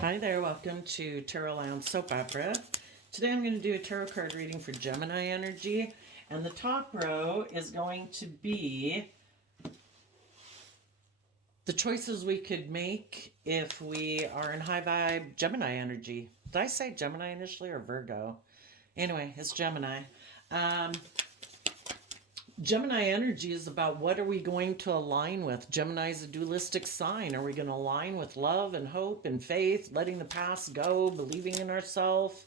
Hi there, welcome to Tarot Lounge Soap Opera. Today I'm going to do a tarot card reading for Gemini energy, and the top row is going to be the choices we could make if we are in high vibe Gemini energy. Did I say Gemini initially or Virgo? Anyway, it's Gemini. Um, Gemini energy is about what are we going to align with. Gemini is a dualistic sign. Are we going to align with love and hope and faith, letting the past go, believing in ourselves,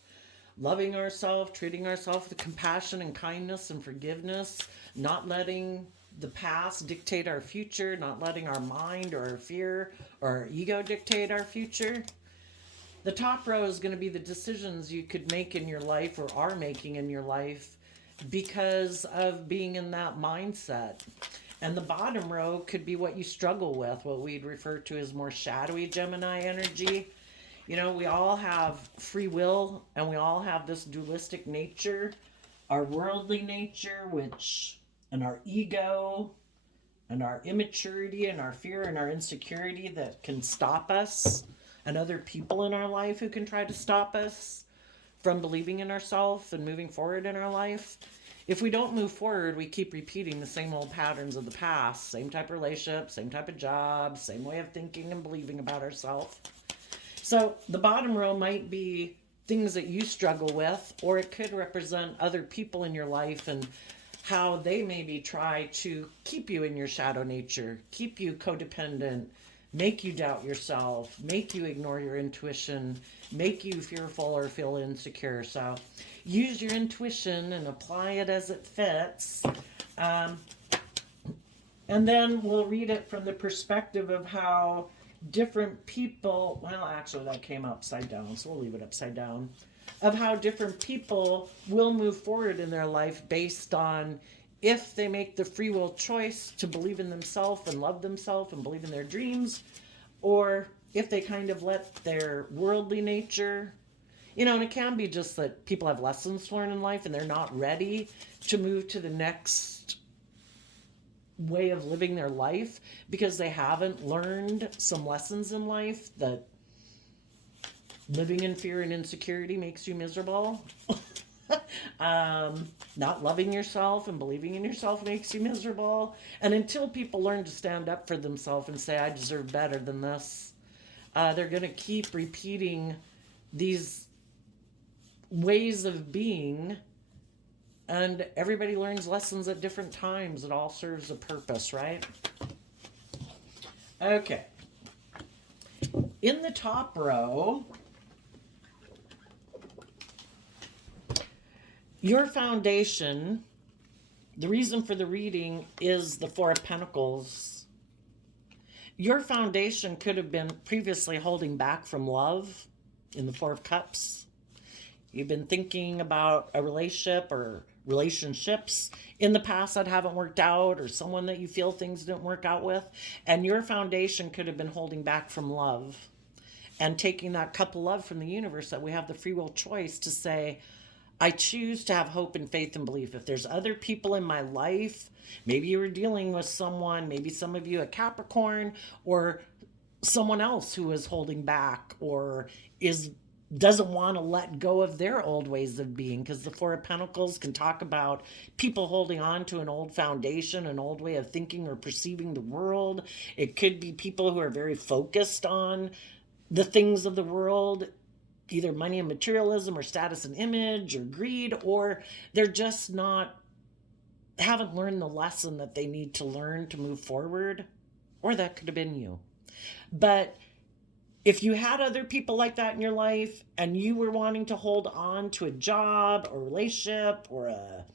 loving ourselves, treating ourselves with compassion and kindness and forgiveness, not letting the past dictate our future, not letting our mind or our fear or our ego dictate our future? The top row is going to be the decisions you could make in your life or are making in your life because of being in that mindset. And the bottom row could be what you struggle with, what we'd refer to as more shadowy Gemini energy. You know, we all have free will and we all have this dualistic nature, our worldly nature, and our ego, and our immaturity, and our fear, and our insecurity that can stop us, and other people in our life who can try to stop us from believing in ourselves and moving forward in our life. If we don't move forward, we keep repeating the same old patterns of the past, same type of relationship, same type of job, same way of thinking and believing about ourselves. So the bottom row might be things that you struggle with, or it could represent other people in your life and how they maybe try to keep you in your shadow nature, keep you codependent, make you doubt yourself, make you ignore your intuition, make you fearful or feel insecure. So use your intuition and apply it as it fits. And then we'll read it from the perspective of how different people, well, actually, that came upside down, so we'll leave it upside down, of how different people will move forward in their life based on if they make the free will choice to believe in themselves and love themselves and believe in their dreams, or if they kind of let their worldly nature, and it can be just that people have lessons to learn in life and they're not ready to move to the next way of living their life because they haven't learned some lessons in life that living in fear and insecurity makes you miserable. Not loving yourself and believing in yourself makes you miserable. And until people learn to stand up for themselves and say, I deserve better than this, they're going to keep repeating these ways of being. And everybody learns lessons at different times. It all serves a purpose, right? Okay. In the top row, your foundation, the reason for the reading is the Four of Pentacles. Your foundation could have been previously holding back from love in the Four of Cups. You've been thinking about a relationship or relationships in the past that haven't worked out, or someone that you feel things didn't work out with. And your foundation could have been holding back from love and taking that cup of love from the universe that we have the free will choice to say, I choose to have hope and faith and belief. If there's other people in my life, maybe you were dealing with someone, maybe some of you a Capricorn, or someone else who is holding back or doesn't want to let go of their old ways of being, because the Four of Pentacles can talk about people holding on to an old foundation, an old way of thinking or perceiving the world. It could be people who are very focused on the things of the world, either money and materialism or status and image or greed, or they're just haven't learned the lesson that they need to learn to move forward. Or that could have been you. But if you had other people like that in your life and you were wanting to hold on to a job or relationship or a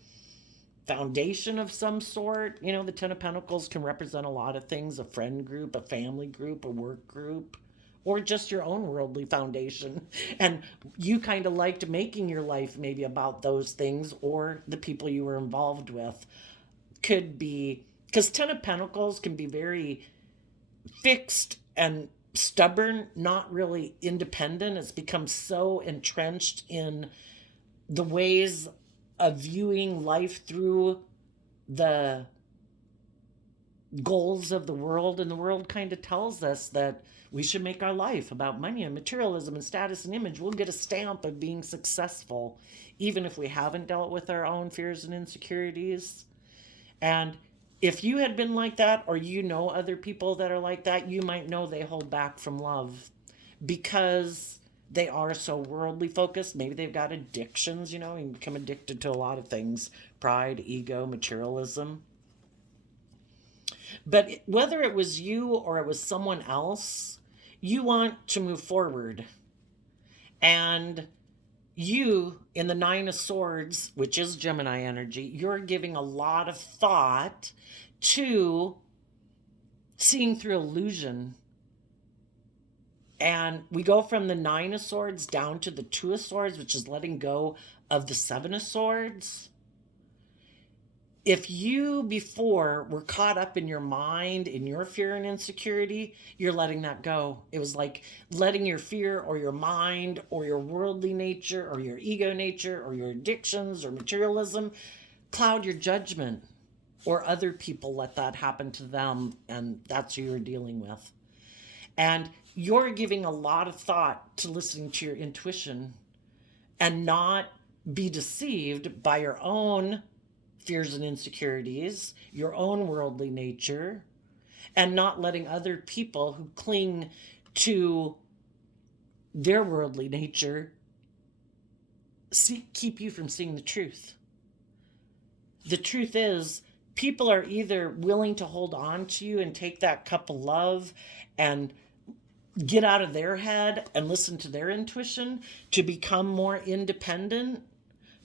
foundation of some sort, the Ten of Pentacles can represent a lot of things: a friend group, a family group, a work group, or just your own worldly foundation. And you kind of liked making your life maybe about those things, or the people you were involved with. Could be, because Ten of Pentacles can be very fixed and stubborn, not really independent. It's become so entrenched in the ways of viewing life through the goals of the world, and the world kind of tells us that we should make our life about money and materialism and status and image. We'll get a stamp of being successful, even if we haven't dealt with our own fears and insecurities. And if you had been like that, or you know other people that are like that, you might know they hold back from love because they are so worldly focused. Maybe they've got addictions, you become addicted to a lot of things: pride, ego, materialism. But whether it was you or it was someone else, you want to move forward. And you, in the Nine of Swords, which is Gemini energy, you're giving a lot of thought to seeing through illusion. And we go from the Nine of Swords down to the Two of Swords, which is letting go of the Seven of Swords. If you before were caught up in your mind, in your fear and insecurity, you're letting that go. It was like letting your fear or your mind or your worldly nature or your ego nature or your addictions or materialism cloud your judgment, or other people let that happen to them, and that's who you're dealing with. And you're giving a lot of thought to listening to your intuition and not be deceived by your own fears and insecurities, your own worldly nature, and not letting other people who cling to their worldly nature keep you from seeing the truth. The truth is, people are either willing to hold on to you and take that cup of love and get out of their head and listen to their intuition to become more independent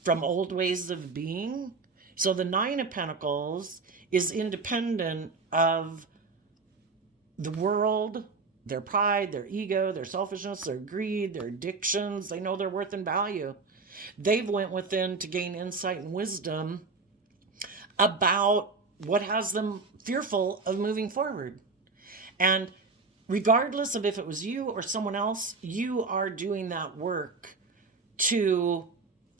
from old ways of being. So the Nine of Pentacles is independent of the world, their pride, their ego, their selfishness, their greed, their addictions. They know their worth and value. They've went within to gain insight and wisdom about what has them fearful of moving forward. And regardless of if it was you or someone else, you are doing that work to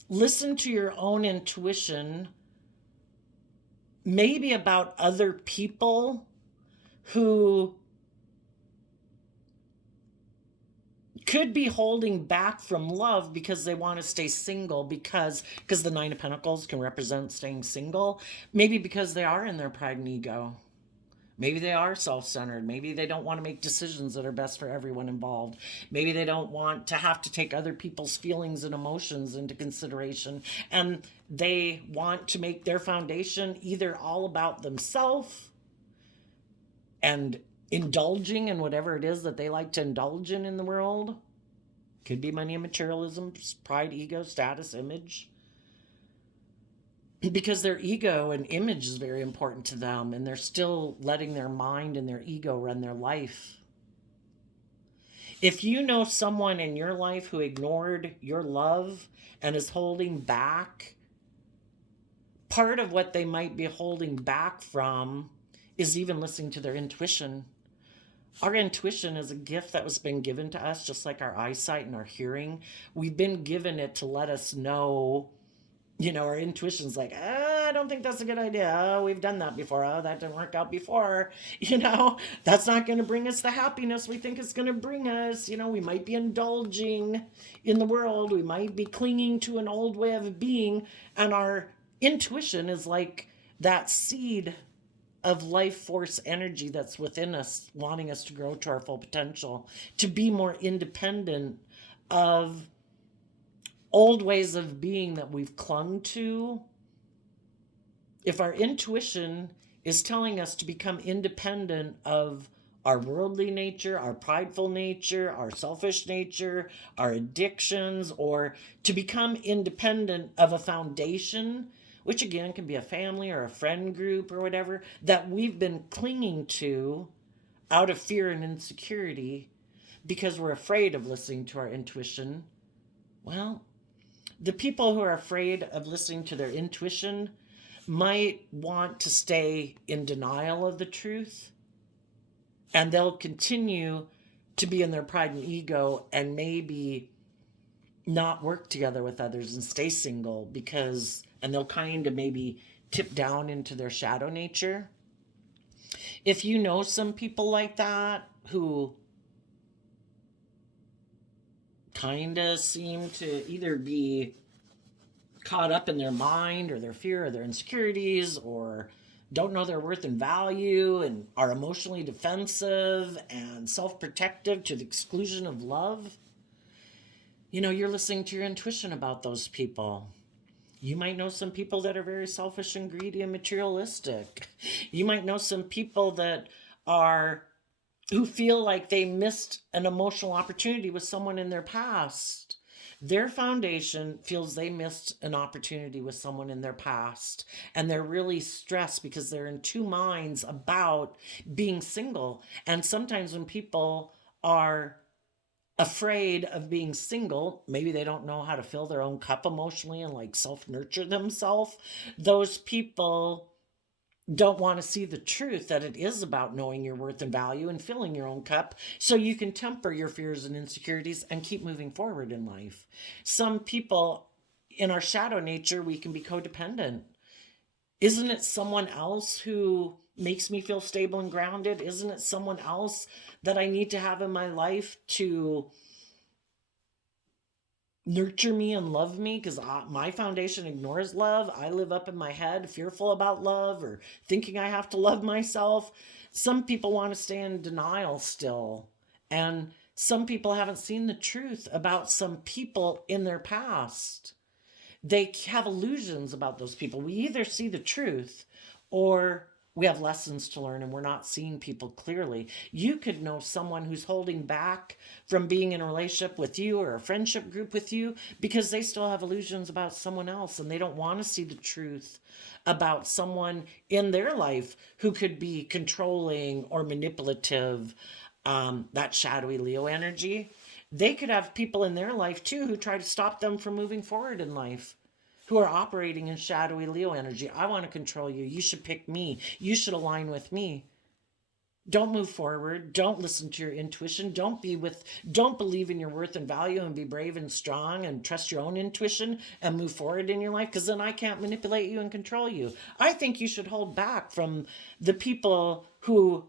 listen to your own intuition, maybe about other people who could be holding back from love because they want to stay single, because the Nine of Pentacles can represent staying single. Maybe because they are in their pride and ego. Maybe they are self-centered. Maybe they don't want to make decisions that are best for everyone involved. Maybe they don't want to have to take other people's feelings and emotions into consideration. And they want to make their foundation either all about themselves and indulging in whatever it is that they like to indulge in the world. Could be money and materialism, pride, ego, status, image. Because their ego and image is very important to them, and they're still letting their mind and their ego run their life. If you know someone in your life who ignored your love and is holding back, part of what they might be holding back from is even listening to their intuition. Our intuition is a gift that was been given to us, just like our eyesight and our hearing. We've been given it to let us know. Our intuition's like, I don't think that's a good idea. Oh, we've done that before. Oh, that didn't work out before. That's not going to bring us the happiness we think it's going to bring us. We might be indulging in the world. We might be clinging to an old way of being. And our intuition is like that seed of life force energy that's within us, wanting us to grow to our full potential, to be more independent of old ways of being that we've clung to. If our intuition is telling us to become independent of our worldly nature, our prideful nature, our selfish nature, our addictions, or to become independent of a foundation, which again can be a family or a friend group or whatever, that we've been clinging to out of fear and insecurity because we're afraid of listening to our intuition, well, the people who are afraid of listening to their intuition might want to stay in denial of the truth, and they'll continue to be in their pride and ego and maybe not work together with others and stay single and they'll kind of maybe tip down into their shadow nature. If you know some people like that who kind of seem to either be caught up in their mind or their fear or their insecurities, or don't know their worth and value and are emotionally defensive and self-protective to the exclusion of love, you're listening to your intuition about those people. You might know some people that are very selfish and greedy and materialistic. You might know some people that are who feel like they missed an emotional opportunity with someone in their past. Their foundation feels they missed an opportunity with someone in their past, and they're really stressed because they're in two minds about being single. And sometimes when people are afraid of being single, maybe they don't know how to fill their own cup emotionally and like self nurture themselves. Those people don't want to see the truth that it is about knowing your worth and value and filling your own cup so you can temper your fears and insecurities and keep moving forward in life. Some people in our shadow nature, we can be codependent. Isn't it someone else who makes me feel stable and grounded? Isn't it someone else that I need to have in my life to nurture me and love me? Because my foundation ignores love. I live up in my head fearful about love or thinking I have to love myself. Some people want to stay in denial still, and some people haven't seen the truth about some people in their past. They have illusions about those people. We either see the truth or we have lessons to learn and we're not seeing people clearly. You could know someone who's holding back from being in a relationship with you or a friendship group with you because they still have illusions about someone else and they don't want to see the truth about someone in their life who could be controlling or manipulative, that shadowy Leo energy. They could have people in their life too who try to stop them from moving forward in life, who are operating in shadowy Leo energy. I want to control you. You should pick me. You should align with me. Don't move forward. Don't listen to your intuition. Don't believe in your worth and value and be brave and strong and trust your own intuition and move forward in your life, because then I can't manipulate you and control you. I think you should hold back from the people who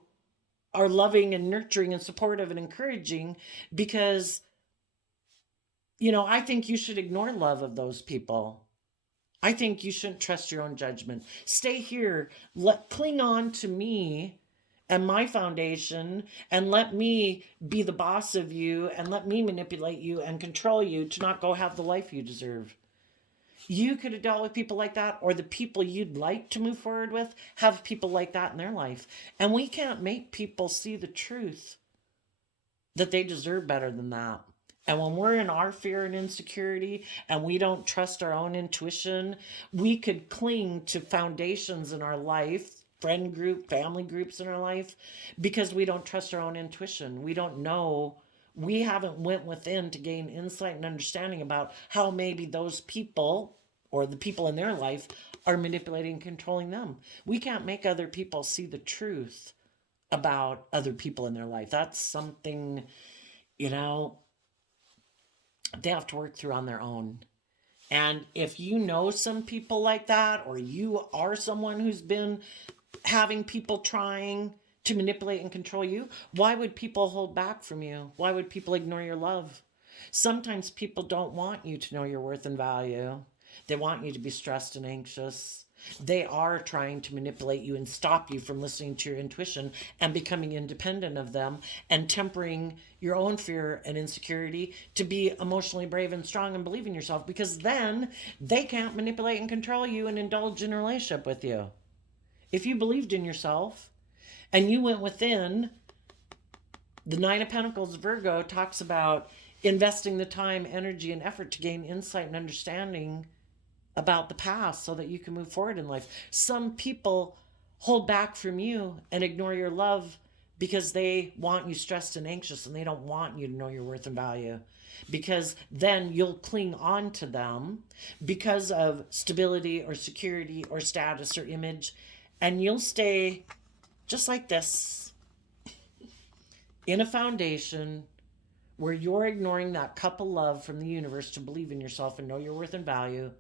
are loving and nurturing and supportive and encouraging, because I think you should ignore love of those people. I think you shouldn't trust your own judgment. Stay here. Cling on to me and my foundation, and let me be the boss of you, and let me manipulate you and control you to not go have the life you deserve. You could have dealt with people like that, or the people you'd like to move forward with have people like that in their life. And we can't make people see the truth that they deserve better than that. And when we're in our fear and insecurity and we don't trust our own intuition, we could cling to foundations in our life, friend group, family groups in our life, because we don't trust our own intuition. We don't know. We haven't went within to gain insight and understanding about how maybe those people or the people in their life are manipulating and controlling them. We can't make other people see the truth about other people in their life. That's something, they have to work through on their own. And if you know some people like that, or you are someone who's been having people trying to manipulate and control you, why would people hold back from you? Why would people ignore your love? Sometimes people don't want you to know your worth and value. They want you to be stressed and anxious. They are trying to manipulate you and stop you from listening to your intuition and becoming independent of them and tempering your own fear and insecurity to be emotionally brave and strong and believe in yourself, because then they can't manipulate and control you and indulge in a relationship with you. If you believed in yourself and you went within, the Nine of Pentacles, Virgo, talks about investing the time, energy, and effort to gain insight and understanding about the past so that you can move forward in life. Some people hold back from you and ignore your love because they want you stressed and anxious, and they don't want you to know your worth and value, because then you'll cling on to them because of stability or security or status or image, and you'll stay just like this in a foundation where you're ignoring that cup of love from the universe to believe in yourself and know your worth and value,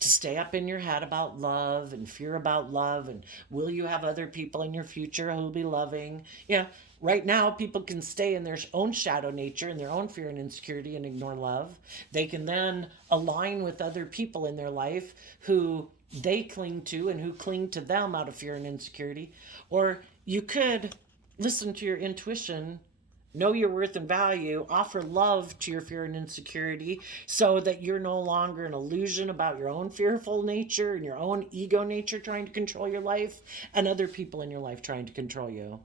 to stay up in your head about love and fear about love, and will you have other people in your future who will be loving. Yeah, right now people can stay in their own shadow nature and their own fear and insecurity and ignore love. They can then align with other people in their life who they cling to and who cling to them out of fear and insecurity. Or you could listen to your intuition, know your worth and value, offer love to your fear and insecurity so that you're no longer an illusion about your own fearful nature and your own ego nature trying to control your life and other people in your life trying to control you.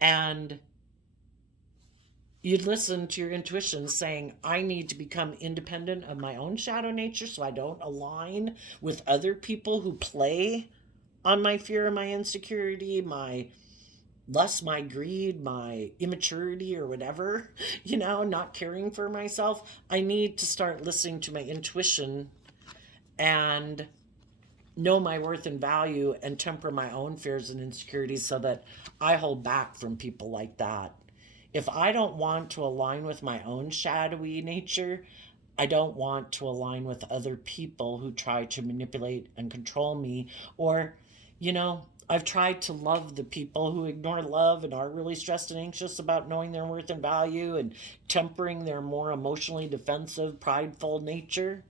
And you'd listen to your intuition saying, I need to become independent of my own shadow nature so I don't align with other people who play on my fear and my insecurity, my lust, my greed, my immaturity, or whatever, not caring for myself. I need to start listening to my intuition and know my worth and value and temper my own fears and insecurities so that I hold back from people like that. If I don't want to align with my own shadowy nature, I don't want to align with other people who try to manipulate and control me. Or, I've tried to love the people who ignore love and are really stressed and anxious about knowing their worth and value and tempering their more emotionally defensive, prideful nature.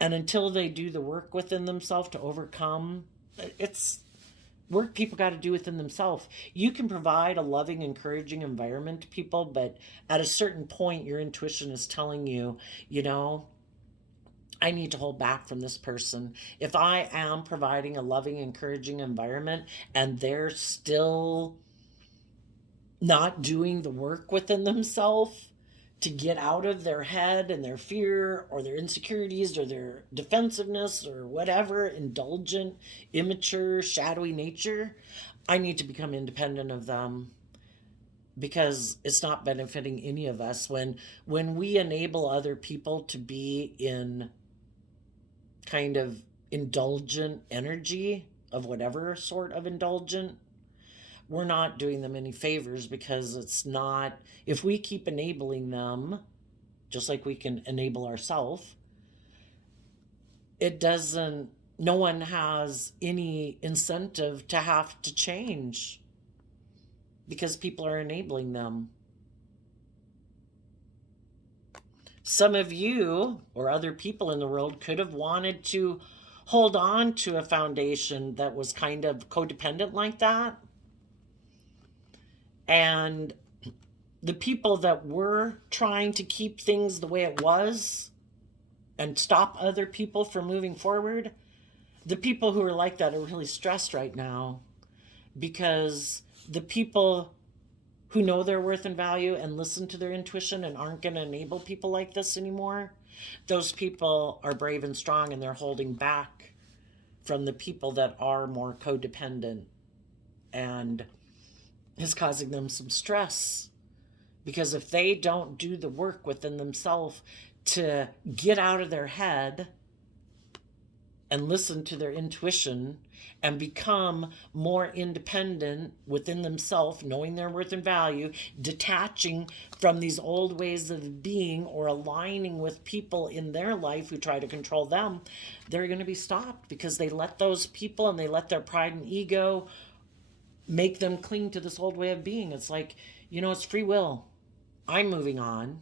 And until they do the work within themselves to overcome, it's work people got to do within themselves. You can provide a loving, encouraging environment to people, but at a certain point, your intuition is telling you, I need to hold back from this person. If I am providing a loving, encouraging environment and they're still not doing the work within themselves to get out of their head and their fear or their insecurities or their defensiveness or whatever, indulgent, immature, shadowy nature, I need to become independent of them, because it's not benefiting any of us when we enable other people to be in kind of indulgent energy of whatever sort of indulgent. We're not doing them any favors, because it's not, if we keep enabling them, just like we can enable ourselves, no one has any incentive to have to change because people are enabling them. Some of you or other people in the world could have wanted to hold on to a foundation that was kind of codependent like that. And the people that were trying to keep things the way it was and stop other people from moving forward, the people who are like that are really stressed right now, because the people who know their worth and value and listen to their intuition and aren't going to enable people like this anymore, those people are brave and strong, and they're holding back from the people that are more codependent, and is causing them some stress. Because if they don't do the work within themselves to get out of their head and listen to their intuition and become more independent within themselves, knowing their worth and value, detaching from these old ways of being or aligning with people in their life who try to control them, they're going to be stopped because they let those people and they let their pride and ego make them cling to this old way of being. It's like, it's free will. I'm moving on.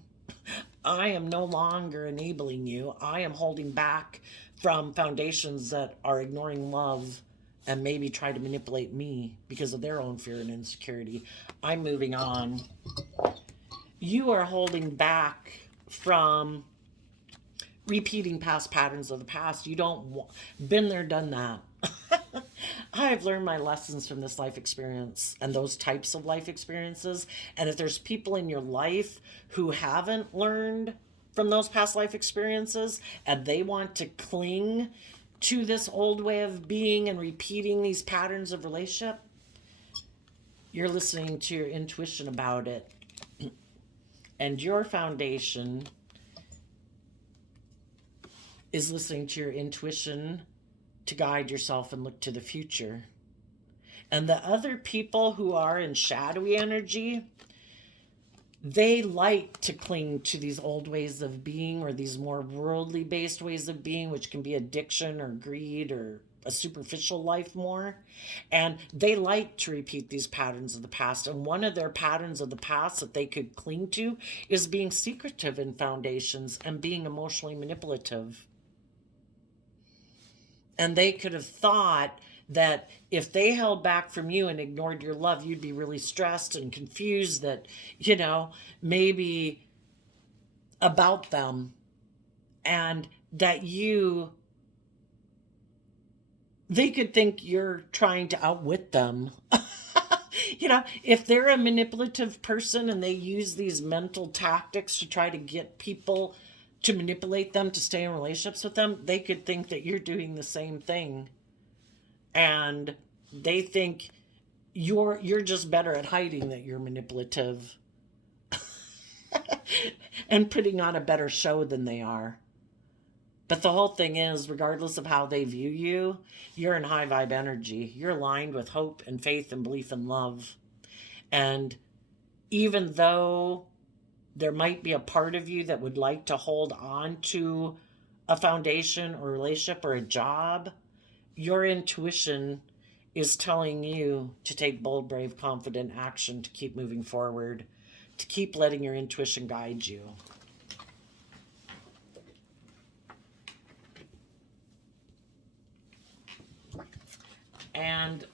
I am no longer enabling you. I am holding back from foundations that are ignoring love and maybe try to manipulate me because of their own fear and insecurity. I'm moving on. You are holding back from repeating past patterns of the past. You don't been there, done that. I've learned my lessons from this life experience and those types of life experiences. And if there's people in your life who haven't learned from those past life experiences and they want to cling to this old way of being and repeating these patterns of relationship, you're listening to your intuition about it. And your foundation is listening to your intuition to guide yourself and look to the future. And the other people who are in shadowy energy, they like to cling to these old ways of being or these more worldly based ways of being, which can be addiction or greed or a superficial life more. And they like to repeat these patterns of the past. And one of their patterns of the past that they could cling to is being secretive in foundations and being emotionally manipulative. And they could have thought that if they held back from you and ignored your love, you'd be really stressed and confused that, maybe about them, and that they could think you're trying to outwit them. If they're a manipulative person and they use these mental tactics to try to get people to manipulate them to stay in relationships with them, they could think that you're doing the same thing. And they think you're just better at hiding that you're manipulative and putting on a better show than they are. But the whole thing is, regardless of how they view you, you're in high vibe energy. You're aligned with hope and faith and belief and love. And even though there might be a part of you that would like to hold on to a foundation or relationship or a job, your intuition is telling you to take bold, brave, confident action to keep moving forward, to keep letting your intuition guide you. And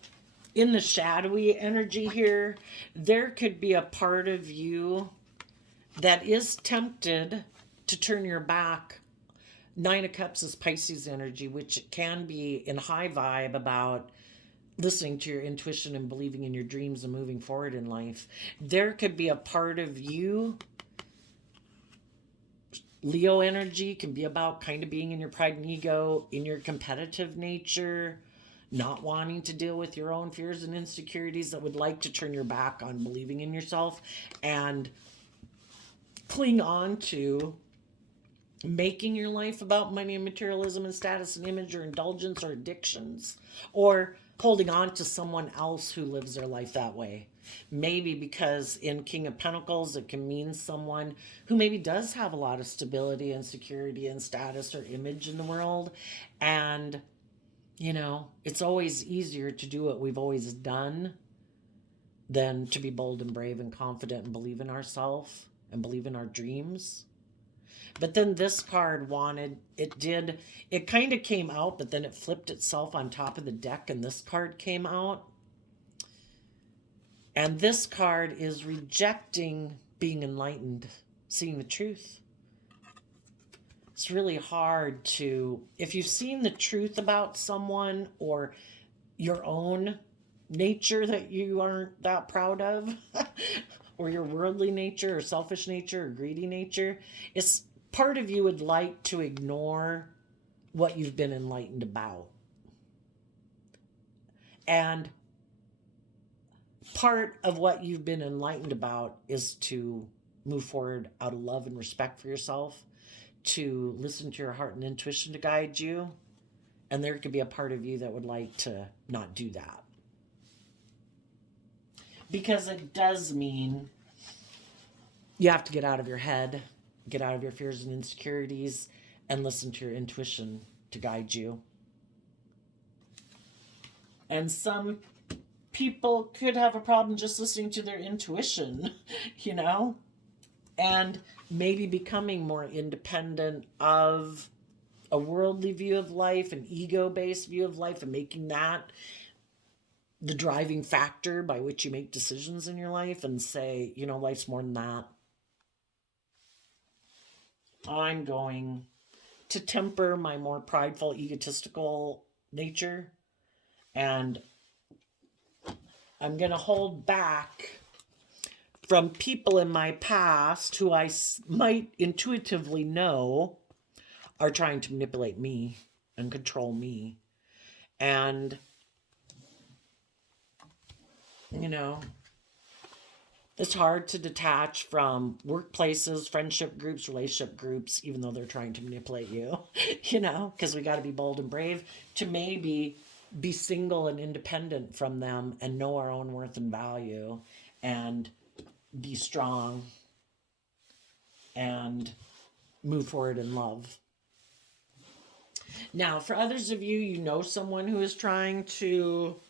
in the shadowy energy here, there could be a part of you that is tempted to turn your back. Nine of Cups is Pisces energy, which can be in high vibe about listening to your intuition and believing in your dreams and moving forward in life. There could be a part of you, Leo energy can be about kind of being in your pride and ego, in your competitive nature, not wanting to deal with your own fears and insecurities, that would like to turn your back on believing in yourself and cling on to making your life about money and materialism and status and image or indulgence or addictions, or holding on to someone else who lives their life that way. Maybe because in King of Pentacles, it can mean someone who maybe does have a lot of stability and security and status or image in the world. And, it's always easier to do what we've always done than to be bold and brave and confident and believe in ourselves and believe in our dreams. But then this card it kind of came out, but then it flipped itself on top of the deck and this card came out. And this card is rejecting being enlightened, seeing the truth. It's really hard if you've seen the truth about someone or your own nature that you aren't that proud of, or your worldly nature or selfish nature or greedy nature, it's part of you would like to ignore what you've been enlightened about. And part of what you've been enlightened about is to move forward out of love and respect for yourself, to listen to your heart and intuition to guide you. And there could be a part of you that would like to not do that. Because it does mean you have to get out of your head, get out of your fears and insecurities, and listen to your intuition to guide you. And some people could have a problem just listening to their intuition, and maybe becoming more independent of a worldly view of life, an ego-based view of life, and making that the driving factor by which you make decisions in your life, and say, life's more than that. I'm going to temper my more prideful, egotistical nature, and I'm going to hold back from people in my past who I might intuitively know are trying to manipulate me and control me. And, it's hard to detach from workplaces, friendship groups, relationship groups, even though they're trying to manipulate you, because we got to be bold and brave to maybe be single and independent from them and know our own worth and value and be strong and move forward in love. Now, for others of you, you know someone who is trying to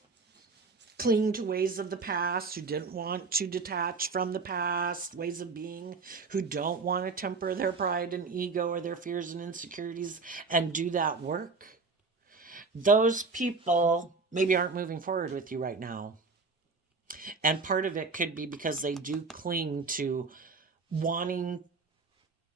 cling to ways of the past, who didn't want to detach from the past, ways of being, who don't want to temper their pride and ego or their fears and insecurities and do that work. Those people maybe aren't moving forward with you right now. And part of it could be because they do cling to wanting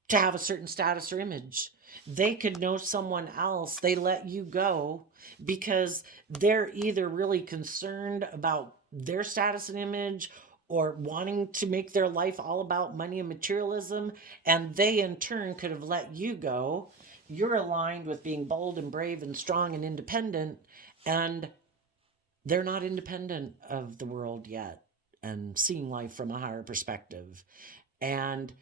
to have a certain status or image. They could know someone else. They let you go because they're either really concerned about their status and image or wanting to make their life all about money and materialism. And they, in turn, could have let you go. You're aligned with being bold and brave and strong and independent. And they're not independent of the world yet and seeing life from a higher perspective. And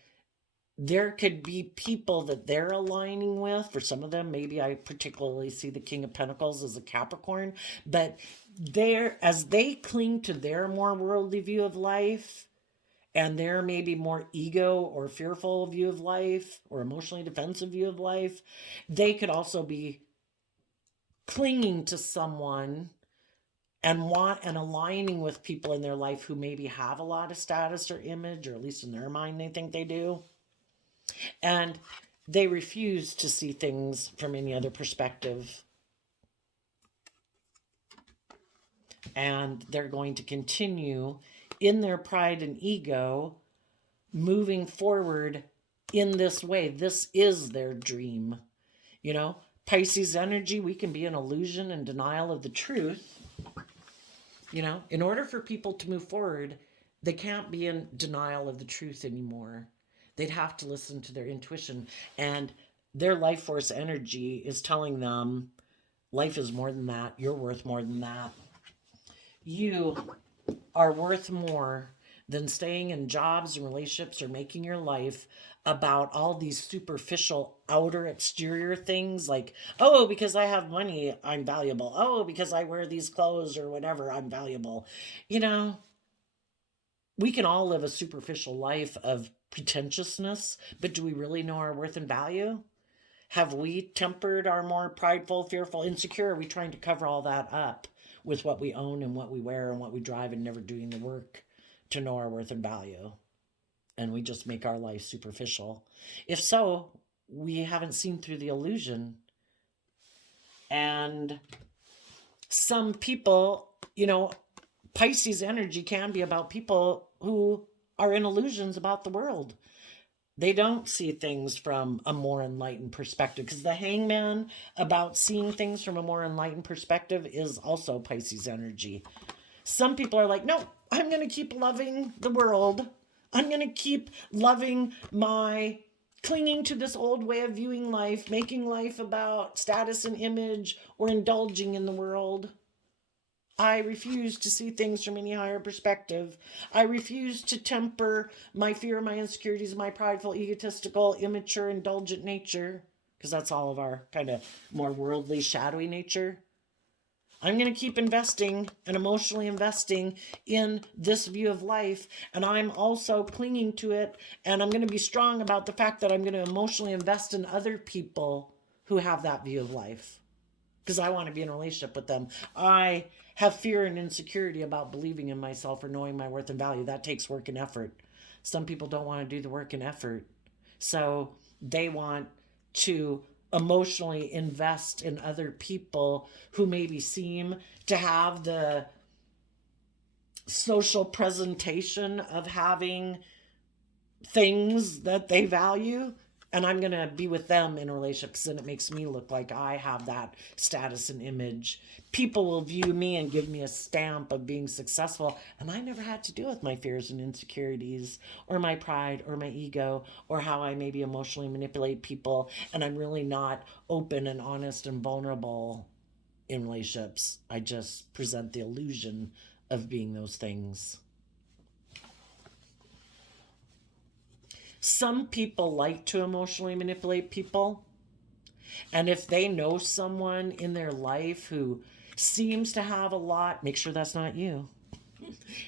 there could be people that they're aligning with. For some of them, maybe I particularly see the King of Pentacles as a Capricorn, but as they cling to their more worldly view of life and their maybe more ego or fearful view of life or emotionally defensive view of life, they could also be clinging to someone and aligning with people in their life who maybe have a lot of status or image, or at least in their mind they think they do. And they refuse to see things from any other perspective. And they're going to continue in their pride and ego, moving forward in this way. This is their dream. You know, Pisces energy, we can be in illusion and denial of the truth. You know, in order for people to move forward, they can't be in denial of the truth anymore. They'd have to listen to their intuition, and their life force energy is telling them life is more than that. You're worth more than that. You are worth more than staying in jobs and relationships or making your life about all these superficial outer exterior things like, oh, because I have money, I'm valuable. Oh, because I wear these clothes or whatever, I'm valuable. You know, we can all live a superficial life of pretentiousness, but do we really know our worth and value? Have we tempered our more prideful, fearful, insecure? Are we trying to cover all that up with what we own and what we wear and what we drive and never doing the work to know our worth and value? And we just make our life superficial. If so, we haven't seen through the illusion. And some people, you know, Pisces energy can be about people who are in illusions about the world. They don't see things from a more enlightened perspective, because the hangman about seeing things from a more enlightened perspective is also Pisces energy. Some people are like, no, I'm going to keep loving the world. I'm going to keep loving my clinging to this old way of viewing life, making life about status and image, or indulging in the world. I refuse to see things from any higher perspective. I refuse to temper my fear, my insecurities, my prideful, egotistical, immature, indulgent nature, because that's all of our kind of more worldly, shadowy nature. I'm going to keep investing and emotionally investing in this view of life, and I'm also clinging to it, and I'm going to be strong about the fact that I'm going to emotionally invest in other people who have that view of life, because I want to be in a relationship with them. I have fear and insecurity about believing in myself or knowing my worth and value. That takes work and effort. Some people don't want to do the work and effort. So they want to emotionally invest in other people who maybe seem to have the social presentation of having things that they value, and I'm going to be with them in a relationship because then it makes me look like I have that status and image. People will view me and give me a stamp of being successful, and I never had to deal with my fears and insecurities or my pride or my ego or how I maybe emotionally manipulate people, and I'm really not open and honest and vulnerable in relationships. I just present the illusion of being those things. Some people like to emotionally manipulate people. And if they know someone in their life who seems to have a lot, make sure that's not you.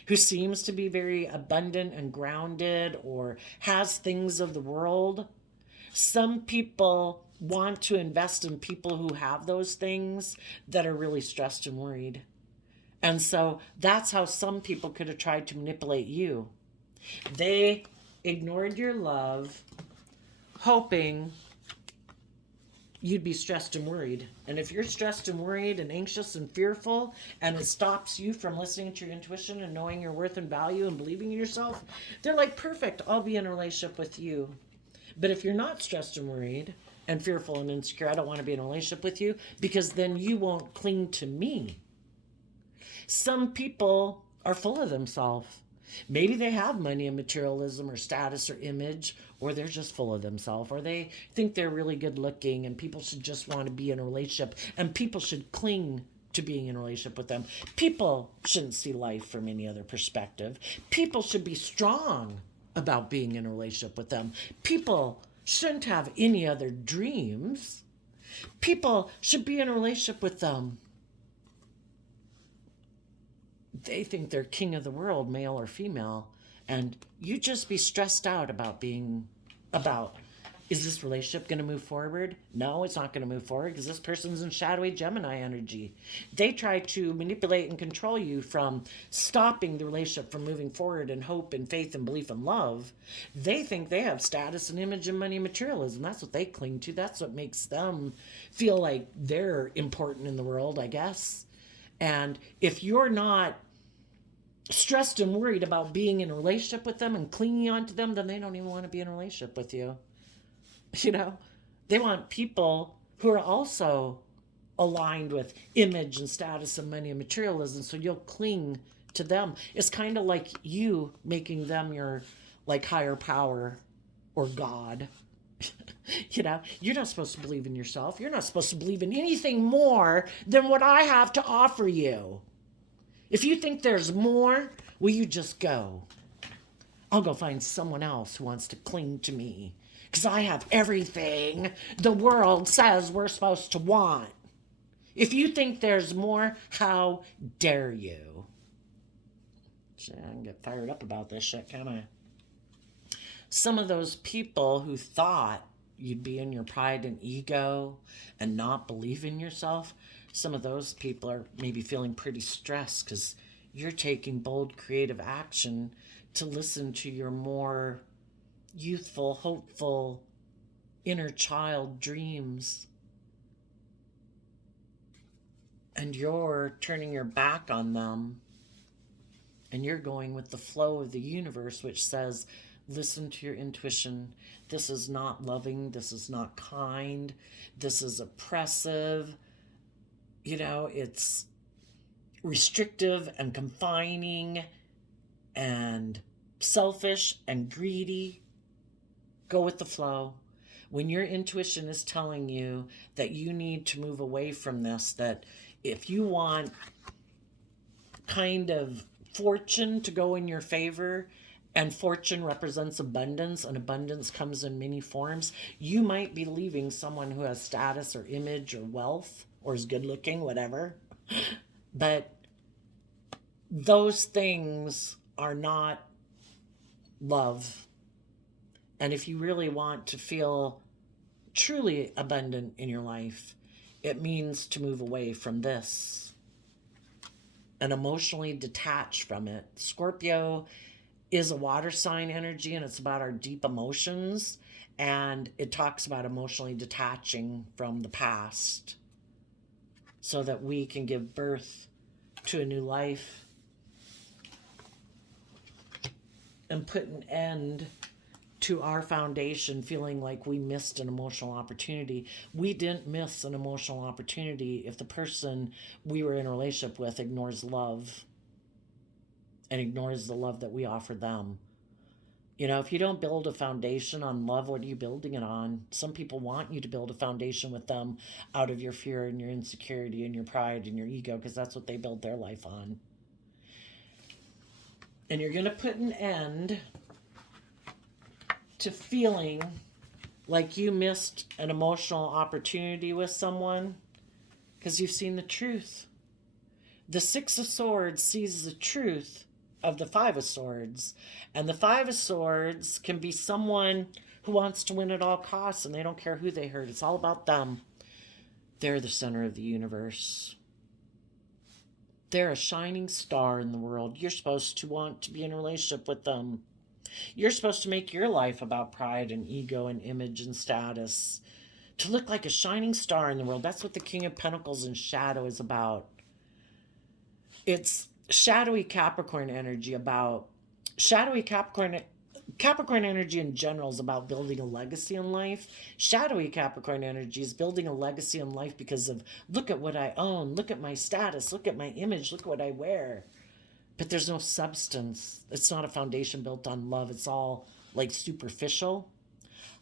who seems to be very abundant and grounded or has things of the world. Some people want to invest in people who have those things that are really stressed and worried. And so that's how some people could have tried to manipulate you. They ignored your love, hoping you'd be stressed and worried. And if you're stressed and worried and anxious and fearful, and it stops you from listening to your intuition and knowing your worth and value and believing in yourself, they're like, perfect, I'll be in a relationship with you. But if you're not stressed and worried and fearful and insecure, I don't want to be in a relationship with you, because then you won't cling to me. Some people are full of themselves. Maybe they have money and materialism or status or image, or they're just full of themselves, or they think they're really good looking and people should just want to be in a relationship and people should cling to being in a relationship with them. People shouldn't see life from any other perspective. People should be strong about being in a relationship with them. People shouldn't have any other dreams. People should be in a relationship with them. They think they're king of the world, male or female, and you just be stressed out about is this relationship going to move forward? No, it's not going to move forward because this person's in shadowy Gemini energy. They try to manipulate and control you from stopping the relationship from moving forward in hope and faith and belief and love. They think they have status and image and money and materialism. That's what they cling to. That's what makes them feel like they're important in the world, I guess. And if you're not stressed and worried about being in a relationship with them and clinging on to them, then they don't even want to be in a relationship with you. You know, they want people who are also aligned with image and status and money and materialism, so you'll cling to them. It's kind of like you making them your like higher power or God. You know, you're not supposed to believe in yourself. You're not supposed to believe in anything more than what I have to offer you. If you think there's more, will you just go? I'll go find someone else who wants to cling to me, because I have everything the world says we're supposed to want. If you think there's more, how dare you? Shit, I can get fired up about this shit, can I? Some of those people who thought you'd be in your pride and ego and not believe in yourself, some of those people are maybe feeling pretty stressed because you're taking bold, creative action to listen to your more youthful, hopeful, inner child dreams. And you're turning your back on them. And you're going with the flow of the universe, which says, listen to your intuition. This is not loving. This is not kind. This is oppressive. You know, it's restrictive and confining and selfish and greedy. Go with the flow. When your intuition is telling you that you need to move away from this, that if you want kind of fortune to go in your favor, and fortune represents abundance, and abundance comes in many forms, you might be leaving someone who has status or image or wealth or is good looking, whatever. But those things are not love. And if you really want to feel truly abundant in your life, it means to move away from this and emotionally detach from it. Scorpio is a water sign energy, and it's about our deep emotions, and it talks about emotionally detaching from the past so that we can give birth to a new life and put an end to our foundation feeling like we missed an emotional opportunity. We didn't miss an emotional opportunity if the person we were in a relationship with ignores love and ignores the love that we offer them. You know, if you don't build a foundation on love, what are you building it on? Some people want you to build a foundation with them out of your fear and your insecurity and your pride and your ego, because that's what they build their life on. And you're going to put an end to feeling like you missed an emotional opportunity with someone because you've seen the truth. The Six of Swords sees the truth of the Five of Swords. And the Five of Swords can be someone who wants to win at all costs and they don't care who they hurt. It's all about them. They're the center of the universe. They're a shining star in the world. You're supposed to want to be in a relationship with them. You're supposed to make your life about pride and ego and image and status. To look like a shining star in the world. That's what the King of Pentacles in shadow is about. It's shadowy Capricorn energy about shadowy Capricorn energy in general is about building a legacy in life. Shadowy Capricorn energy is building a legacy in life because of look at what I own, look at my status, look at my image, look at what I wear. But there's no substance. It's not a foundation built on love. It's all like superficial.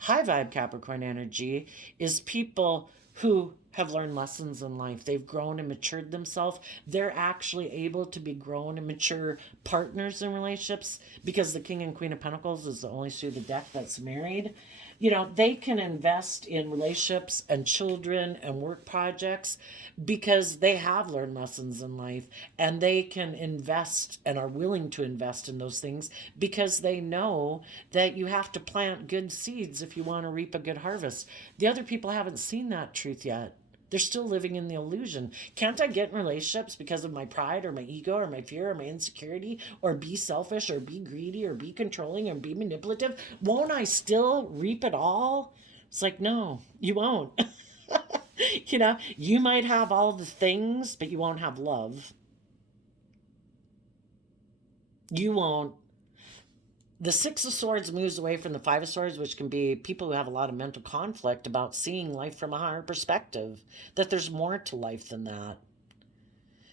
High vibe Capricorn energy is people who have learned lessons in life. They've grown and matured themselves. They're actually able to be grown and mature partners in relationships because the King and Queen of Pentacles is the only suit of the deck that's married. You know, they can invest in relationships and children and work projects because they have learned lessons in life and they can invest and are willing to invest in those things because they know that you have to plant good seeds if you want to reap a good harvest. The other people haven't seen that truth yet. They're still living in the illusion. Can't I get in relationships because of my pride or my ego or my fear or my insecurity or be selfish or be greedy or be controlling or be manipulative? Won't I still reap it all? It's like, no, you won't. You know, you might have all the things, but you won't have love. You won't. The Six of Swords moves away from the Five of Swords, which can be people who have a lot of mental conflict about seeing life from a higher perspective, that there's more to life than that.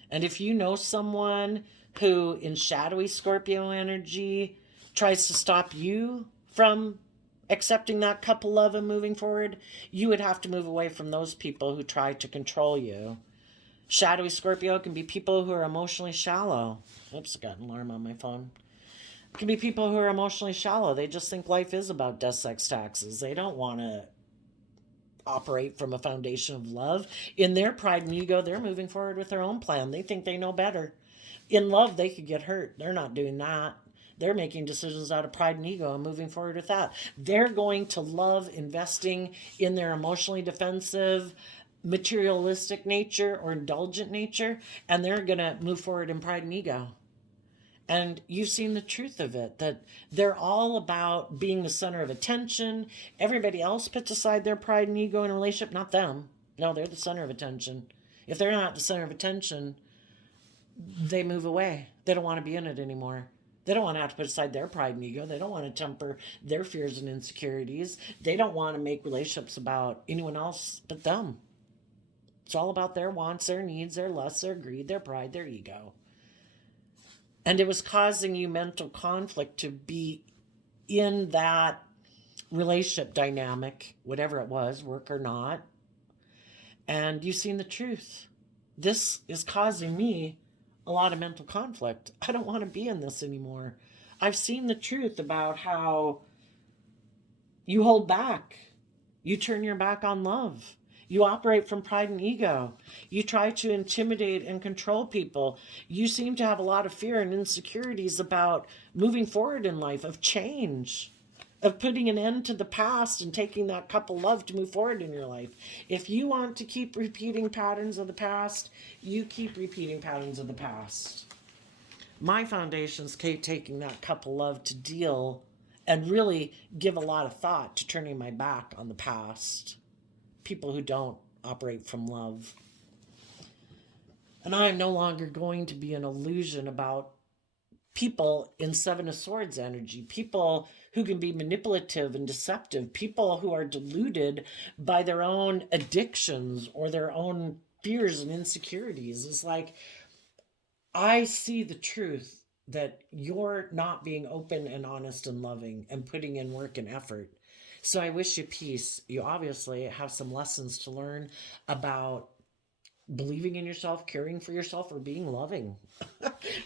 And if you know someone who, in shadowy Scorpio energy, tries to stop you from accepting that couple love and moving forward, you would have to move away from those people who try to control you. Shadowy Scorpio can be people who are emotionally shallow. Oops, I got an alarm on my phone. It can be people who are emotionally shallow. They just think life is about death, sex, taxes. They don't want to operate from a foundation of love. In their pride and ego, they're moving forward with their own plan. They think they know better. In love, they could get hurt. They're not doing that. They're making decisions out of pride and ego and moving forward with that. They're going to love investing in their emotionally defensive, materialistic nature or indulgent nature, and they're going to move forward in pride and ego. And you've seen the truth of it, that they're all about being the center of attention. Everybody else puts aside their pride and ego in a relationship, not them. No, they're the center of attention. If they're not the center of attention, they move away. They don't want to be in it anymore. They don't want to have to put aside their pride and ego. They don't want to temper their fears and insecurities. They don't want to make relationships about anyone else but them. It's all about their wants, their needs, their lusts, their greed, their pride, their ego. And it was causing you mental conflict to be in that relationship dynamic, whatever it was, work or not. And you've seen the truth. This is causing me a lot of mental conflict. I don't want to be in this anymore. I've seen the truth about how you hold back. You turn your back on love. You operate from pride and ego. You try to intimidate and control people. You seem to have a lot of fear and insecurities about moving forward in life, of change, of putting an end to the past and taking that couple love to move forward in your life. If you want to keep repeating patterns of the past, you keep repeating patterns of the past. My foundation's taking that couple love to deal and really give a lot of thought to turning my back on the past. People who don't operate from love. And I am no longer going to be an illusion about people in Seven of Swords energy, people who can be manipulative and deceptive, people who are deluded by their own addictions or their own fears and insecurities. It's like, I see the truth that you're not being open and honest and loving and putting in work and effort. So I wish you peace. You obviously have some lessons to learn about believing in yourself, caring for yourself, or being loving.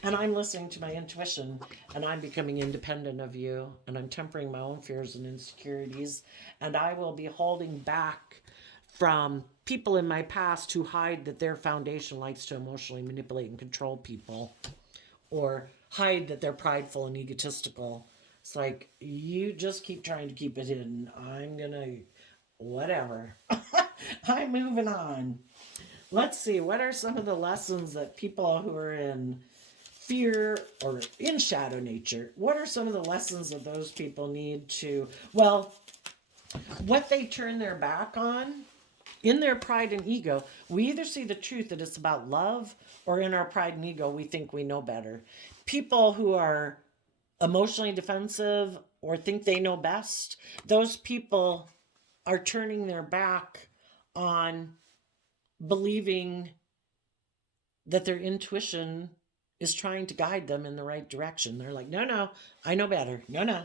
And I'm listening to my intuition, and I'm becoming independent of you, and I'm tempering my own fears and insecurities, and I will be holding back from people in my past who hide that their foundation likes to emotionally manipulate and control people, or hide that they're prideful and egotistical. It's like, you just keep trying to keep it hidden. I'm gonna, whatever. I'm moving on. Let's see, what are some of the lessons that people who are in fear or in shadow nature, what are some of the lessons that those people need to, well, what they turn their back on in their pride and ego? We either see the truth that it's about love, or in our pride and ego, we think we know better. People who are emotionally defensive or think they know best, those people are turning their back on believing that their intuition is trying to guide them in the right direction. They're like, no, no, I know better. No, no.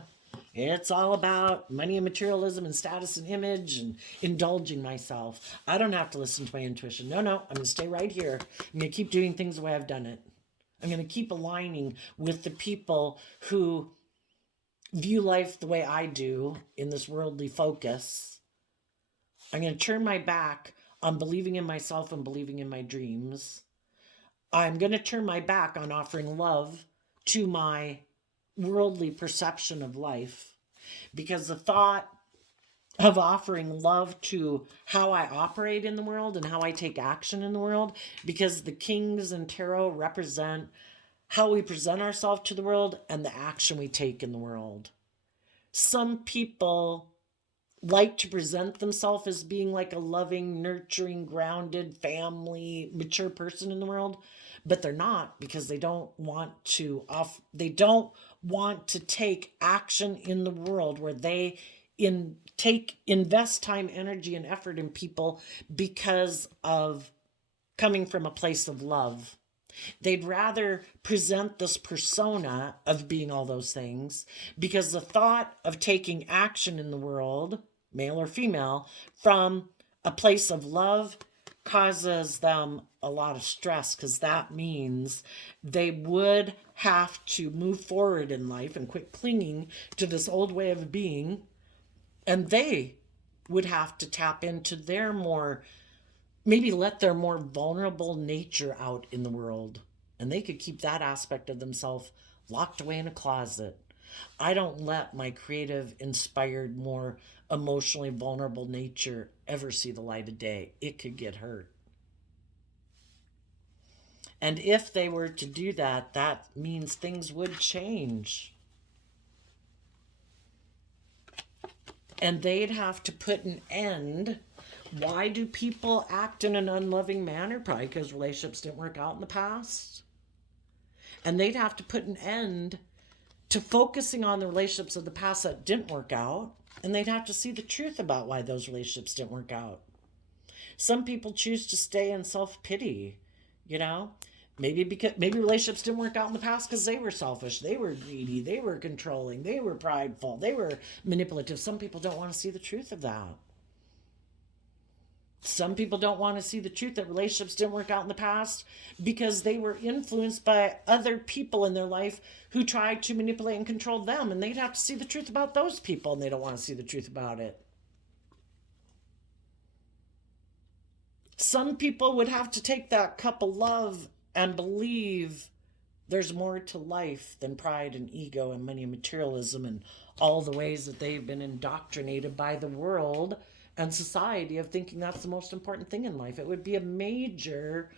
It's all about money and materialism and status and image and indulging myself. I don't have to listen to my intuition. No, no, I'm going to stay right here. I'm going to keep doing things the way I've done it. I'm going to keep aligning with the people who view life the way I do in this worldly focus. I'm going to turn my back on believing in myself and believing in my dreams. I'm going to turn my back on offering love to my worldly perception of life, because the thought of offering love to how I operate in the world and how I take action in the world, because the kings and tarot represent how we present ourselves to the world and the action we take in the world. Some people like to present themselves as being like a loving, nurturing, grounded, family, mature person in the world, but they're not, because they don't want to take action in the world where they invest time, energy, and effort in people because of coming from a place of love. They'd rather present this persona of being all those things, because the thought of taking action in the world, male or female, from a place of love causes them a lot of stress, because that means they would have to move forward in life and quit clinging to this old way of being, and they would have to tap into their more, maybe let their more vulnerable nature out in the world, and they could keep that aspect of themselves locked away in a closet. I don't let my creative, inspired, more emotionally vulnerable nature ever see the light of day. It could get hurt. And if they were to do that, that means things would change. And they'd have to put an end. Why do people act in an unloving manner? Probably because relationships didn't work out in the past. And they'd have to put an end to focusing on the relationships of the past that didn't work out. And they'd have to see the truth about why those relationships didn't work out. Some people choose to stay in self-pity, you know? Maybe relationships didn't work out in the past because they were selfish, they were greedy, they were controlling, they were prideful, they were manipulative. Some people don't want to see the truth of that. Some people don't want to see the truth that relationships didn't work out in the past because they were influenced by other people in their life who tried to manipulate and control them, and they'd have to see the truth about those people, and they don't want to see the truth about it. Some people would have to take that cup of love and believe there's more to life than pride and ego and money and materialism and all the ways that they've been indoctrinated by the world and society of thinking that's the most important thing in life. It would be a major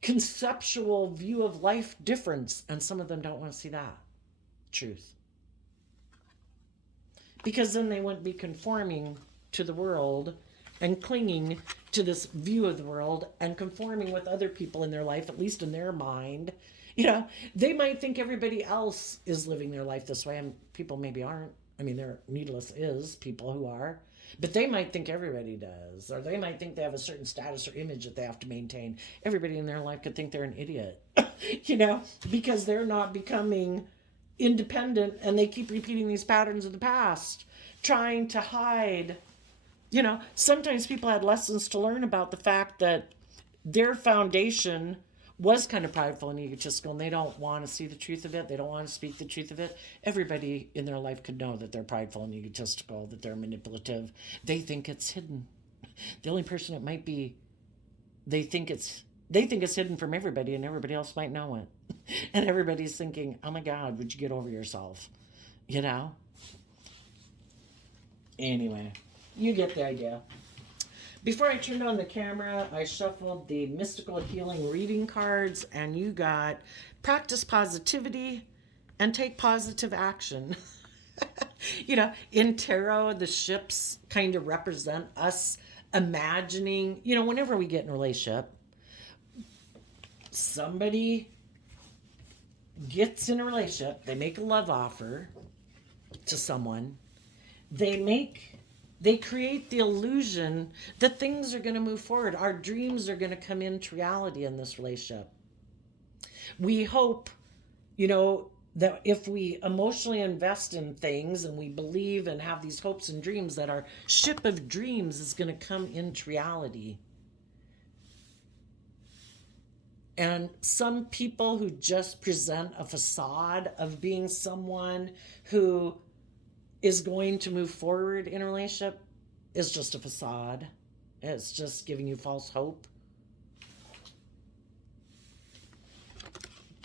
conceptual view of life difference, and some of them don't want to see that truth, because then they wouldn't be conforming to the world and clinging to this view of the world and conforming with other people in their life, at least in their mind. You know, they might think everybody else is living their life this way, and people maybe aren't. I mean, there needless is people who are, but they might think everybody does, or they might think they have a certain status or image that they have to maintain. Everybody in their life could think they're an idiot, you know, because they're not becoming independent, and they keep repeating these patterns of the past, trying to hide. You know, sometimes people had lessons to learn about the fact that their foundation was kind of prideful and egotistical, and they don't want to see the truth of it. They don't want to speak the truth of it. Everybody in their life could know that they're prideful and egotistical, that they're manipulative. They think it's hidden. The only person it might be, they think it's They think it's hidden from everybody and everybody else might know it. And everybody's thinking, oh my God, would you get over yourself? You know? Anyway, you get the idea. Before I turned on the camera, I shuffled the mystical healing reading cards, and you got practice positivity and take positive action. In tarot, the ships kind of represent us imagining, whenever we get in a relationship, somebody gets in a relationship, they make a love offer to someone, they create the illusion that things are going to move forward. Our dreams are going to come into reality in this relationship. We hope, that if we emotionally invest in things and we believe and have these hopes and dreams, that our ship of dreams is going to come into reality. And some people who just present a facade of being someone who is going to move forward in a relationship is just a facade. It's just giving you false hope.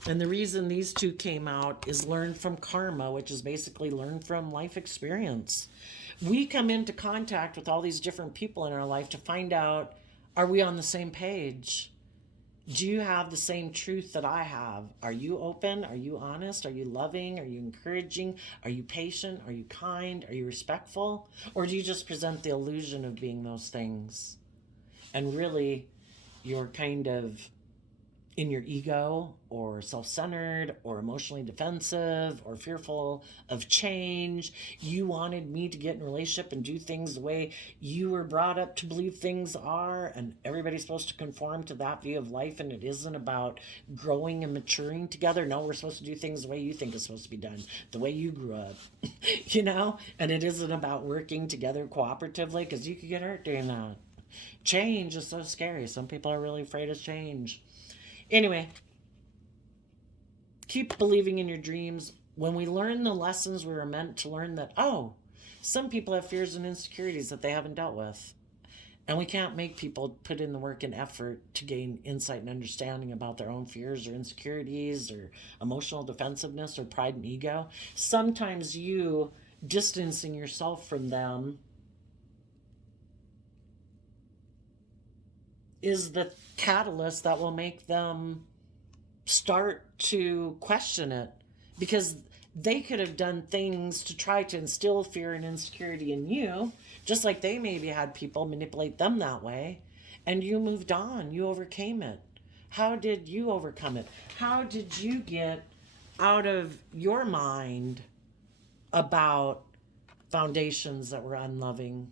And the reason these two came out is learn from karma, which is basically learn from life experience. We come into contact with all these different people in our life to find out, are we on the same page? Do you have the same truth that I have? Are you open? Are you honest? Are you loving? Are you encouraging? Are you patient? Are you kind? Are you respectful? Or do you just present the illusion of being those things? And really, you're kind of in your ego or self-centered or emotionally defensive or fearful of change. You wanted me to get in a relationship and do things the way you were brought up to believe things are, and everybody's supposed to conform to that view of life, and it isn't about growing and maturing together. No, we're supposed to do things the way you think it's supposed to be done, the way you grew up, and it isn't about working together cooperatively, because you could get hurt doing that. Change is so scary. Some people are really afraid of change. Anyway, keep believing in your dreams. When we learn the lessons we were meant to learn, that, some people have fears and insecurities that they haven't dealt with. And we can't make people put in the work and effort to gain insight and understanding about their own fears or insecurities or emotional defensiveness or pride and ego. Sometimes you distancing yourself from them is the catalyst that will make them start to question it, because they could have done things to try to instill fear and insecurity in you, just like they maybe had people manipulate them that way, and you moved on. You overcame it. How did you overcome it? How did you get out of your mind about foundations that were unloving?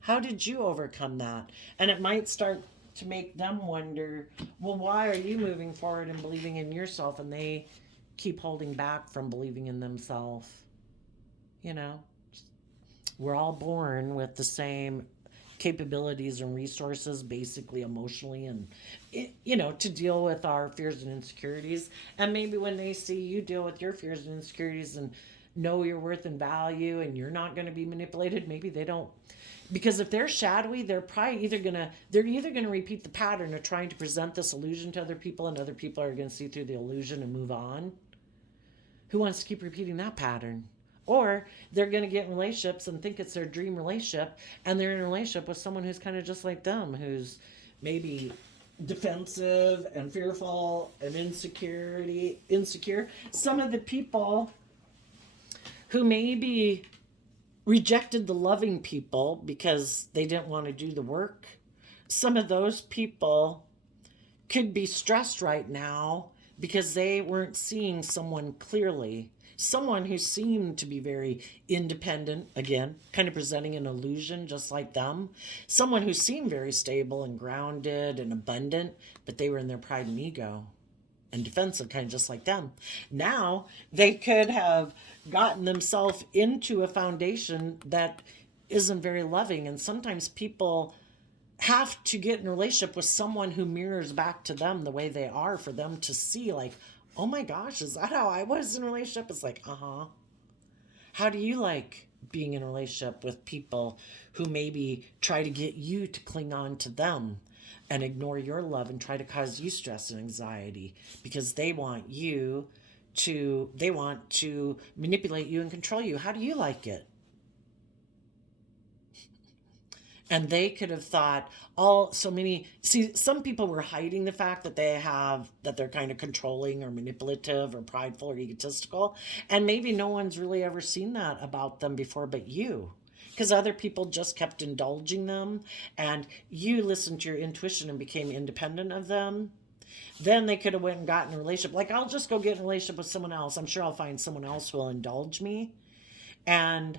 How did you overcome that? And it might start to make them wonder, well, why are you moving forward and believing in yourself, and they keep holding back from believing in themselves? We're all born with the same capabilities and resources, basically emotionally, and to deal with our fears and insecurities. And maybe when they see you deal with your fears and insecurities and know your worth and value, and you're not going to be manipulated, maybe they don't. Because if they're shadowy, they're probably either gonna repeat the pattern of trying to present this illusion to other people, and other people are gonna see through the illusion and move on. Who wants to keep repeating that pattern? Or they're gonna get in relationships and think it's their dream relationship, and they're in a relationship with someone who's kind of just like them, who's maybe defensive and fearful and insecure. Some of the people who maybe rejected the loving people because they didn't want to do the work, some of those people could be stressed right now because they weren't seeing someone clearly. Someone who seemed to be very independent, again, kind of presenting an illusion just like them. Someone who seemed very stable and grounded and abundant, but they were in their pride and ego and defensive, kind of just like them. Now they could have gotten themselves into a foundation that isn't very loving. And sometimes people have to get in a relationship with someone who mirrors back to them the way they are, for them to see, like, oh my gosh, is that how I was in a relationship? It's like, How do you like being in a relationship with people who maybe try to get you to cling on to them? and ignore your love and try to cause you stress and anxiety because they want to manipulate you and control you. How do you like it? And they could have thought some people were hiding the fact that they're kind of controlling or manipulative or prideful or egotistical, and maybe no one's really ever seen that about them before but you, because other people just kept indulging them, and you listened to your intuition and became independent of them. Then they could have went and gotten a relationship, like, I'll just go get in a relationship with someone else, I'm sure I'll find someone else who will indulge me. And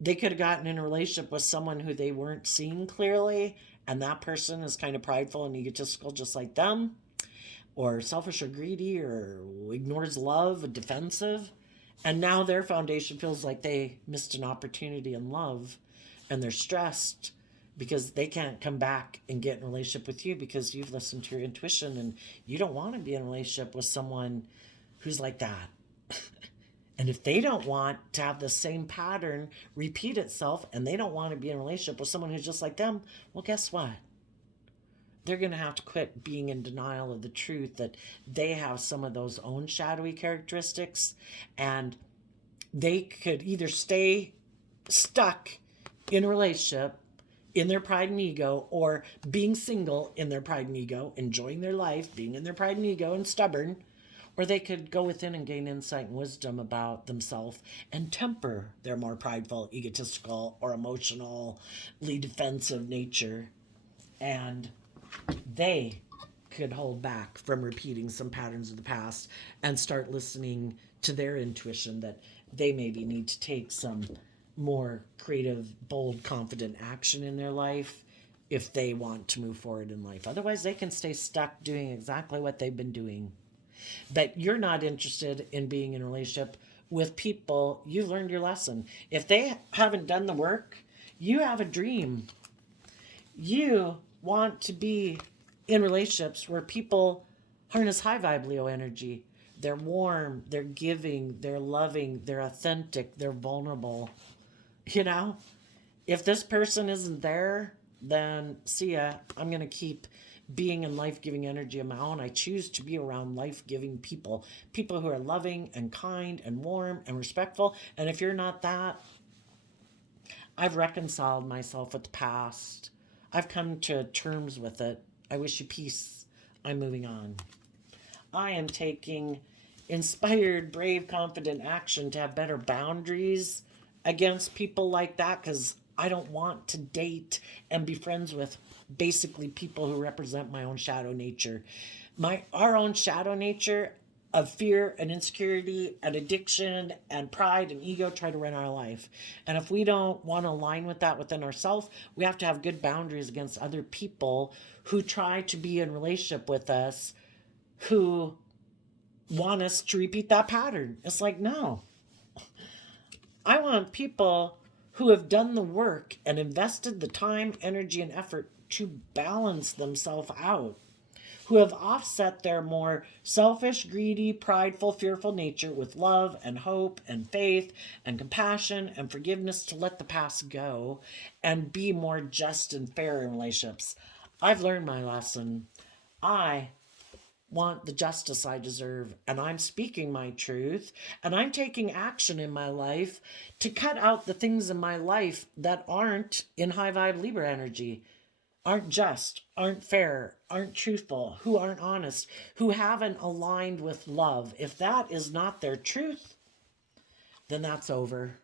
they could have gotten in a relationship with someone who they weren't seeing clearly, and that person is kind of prideful and egotistical just like them, or selfish or greedy, or ignores love, defensive, and now their foundation feels like they missed an opportunity in love, and they're stressed because they can't come back and get in a relationship with you because you've listened to your intuition, and you don't want to be in a relationship with someone who's like that. And if they don't want to have the same pattern repeat itself, and they don't want to be in a relationship with someone who's just like them, well, guess what? They're going to have to quit being in denial of the truth that they have some of those own shadowy characteristics, and they could either stay stuck in a relationship in their pride and ego, or being single in their pride and ego, enjoying their life, being in their pride and ego and stubborn, or they could go within and gain insight and wisdom about themselves and temper their more prideful, egotistical, or emotionally defensive nature. And they could hold back from repeating some patterns of the past and start listening to their intuition that they maybe need to take some more creative, bold, confident action in their life if they want to move forward in life. Otherwise, they can stay stuck doing exactly what they've been doing. But you're not interested in being in a relationship with people. You've learned your lesson. If they haven't done the work, you have a dream. You want to be in relationships where people harness high vibe Leo energy. They're warm, they're giving, they're loving, they're authentic, they're vulnerable. You know, if this person isn't there, then see ya. I'm going to keep being in life-giving energy of my own. I choose to be around life-giving people who are loving and kind and warm and respectful. And if you're not that, I've reconciled myself with the past. I've come to terms with it. I wish you peace. I'm moving on. I am taking inspired, brave, confident action to have better boundaries against people like that, because I don't want to date and be friends with basically people who represent my own shadow nature. Our own shadow nature of fear and insecurity and addiction and pride and ego try to run our life. And if we don't want to align with that within ourselves, we have to have good boundaries against other people who try to be in relationship with us, who want us to repeat that pattern. It's like, no. I want people who have done the work and invested the time, energy, and effort to balance themselves out, who have offset their more selfish, greedy, prideful, fearful nature with love and hope and faith and compassion and forgiveness to let the past go and be more just and fair in relationships. I've learned my lesson. I want the justice I deserve, and I'm speaking my truth, and I'm taking action in my life to cut out the things in my life that aren't in high vibe Libra energy, aren't just, aren't fair, aren't truthful, who aren't honest, who haven't aligned with love. If that is not their truth, then that's over.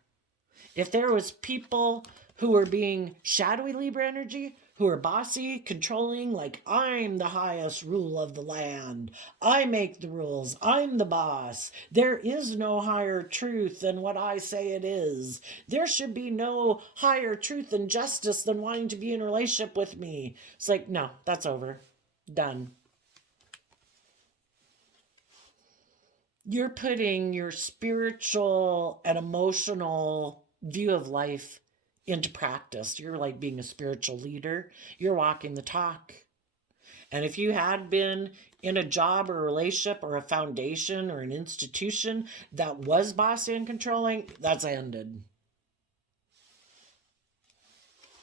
If there was people who were being shadowy Libra energy, who are bossy, controlling, like, I'm the highest rule of the land, I make the rules, I'm the boss, there is no higher truth than what I say it is, there should be no higher truth and justice than wanting to be in a relationship with me. It's like, no, that's over. Done. You're putting your spiritual and emotional view of life into practice. You're like being a spiritual leader. You're walking the talk. And if you had been in a job or a relationship or a foundation or an institution that was bossy and controlling, that's ended.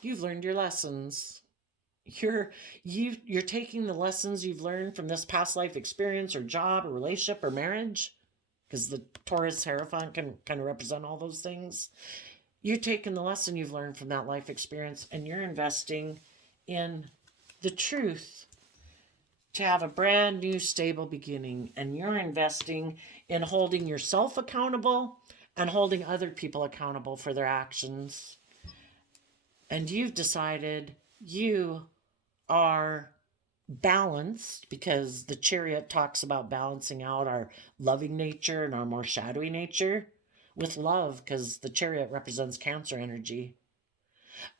You've learned your lessons. You're taking the lessons you've learned from this past life experience or job or relationship or marriage, because the Taurus Hierophant can kind of represent all those things. You're taking the lesson you've learned from that life experience and you're investing in the truth to have a brand new stable beginning, and you're investing in holding yourself accountable and holding other people accountable for their actions. And you've decided you are balanced, because the Chariot talks about balancing out our loving nature and our more shadowy nature with love, because the Chariot represents Cancer energy.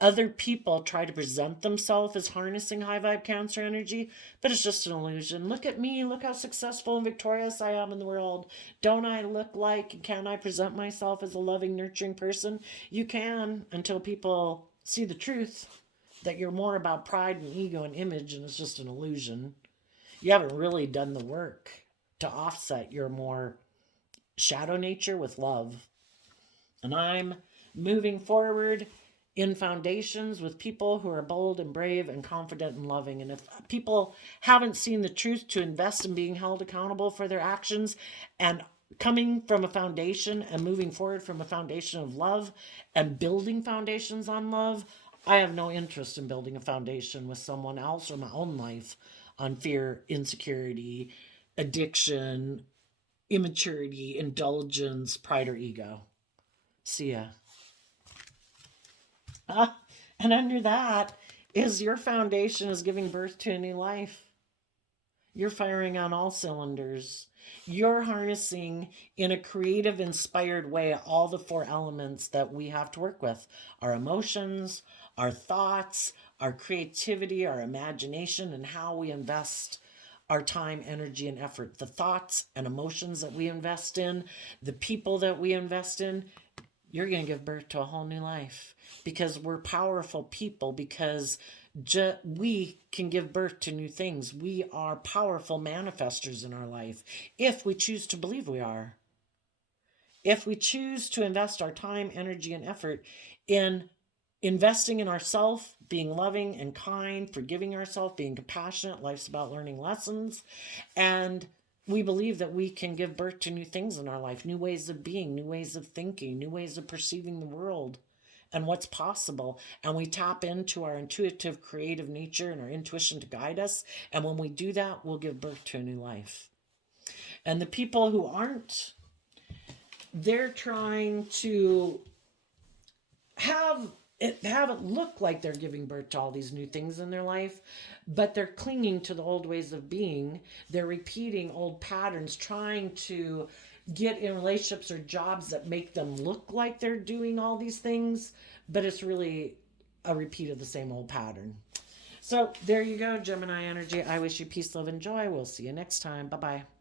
Other people try to present themselves as harnessing high vibe Cancer energy, but it's just an illusion. Look at me, look how successful and victorious I am in the world. Don't I look like, and can I present myself as a loving, nurturing person? You can, until people see the truth that you're more about pride and ego and image, and it's just an illusion. You haven't really done the work to offset your more shadow nature with love. And I'm moving forward in foundations with people who are bold and brave and confident and loving. And if people haven't seen the truth to invest in being held accountable for their actions and coming from a foundation and moving forward from a foundation of love and building foundations on love, I have no interest in building a foundation with someone else or my own life on fear, insecurity, addiction, immaturity, indulgence, pride, or ego. See ya. And under that is your foundation is giving birth to a new life. You're firing on all cylinders. You're harnessing in a creative, inspired way all the four elements that we have to work with: our emotions, our thoughts, our creativity, our imagination, and how we invest our time, energy, and effort. The thoughts and emotions that we invest in, the people that we invest in, you're going to give birth to a whole new life, because we're powerful people, because we can give birth to new things. We are powerful manifestors in our life if we choose to believe we are. If we choose to invest our time, energy, and effort in investing in ourselves, being loving and kind, forgiving ourselves, being compassionate. Life's about learning lessons. And we believe that we can give birth to new things in our life, new ways of being, new ways of thinking, new ways of perceiving the world and what's possible. And we tap into our intuitive, creative nature and our intuition to guide us. And when we do that, we'll give birth to a new life. And the people who aren't, they're trying to have it look like they're giving birth to all these new things in their life, but they're clinging to the old ways of being. They're repeating old patterns, trying to get in relationships or jobs that make them look like they're doing all these things, but it's really a repeat of the same old pattern. So there you go, Gemini energy. I wish you peace, love, and joy. We'll see you next time. Bye-bye.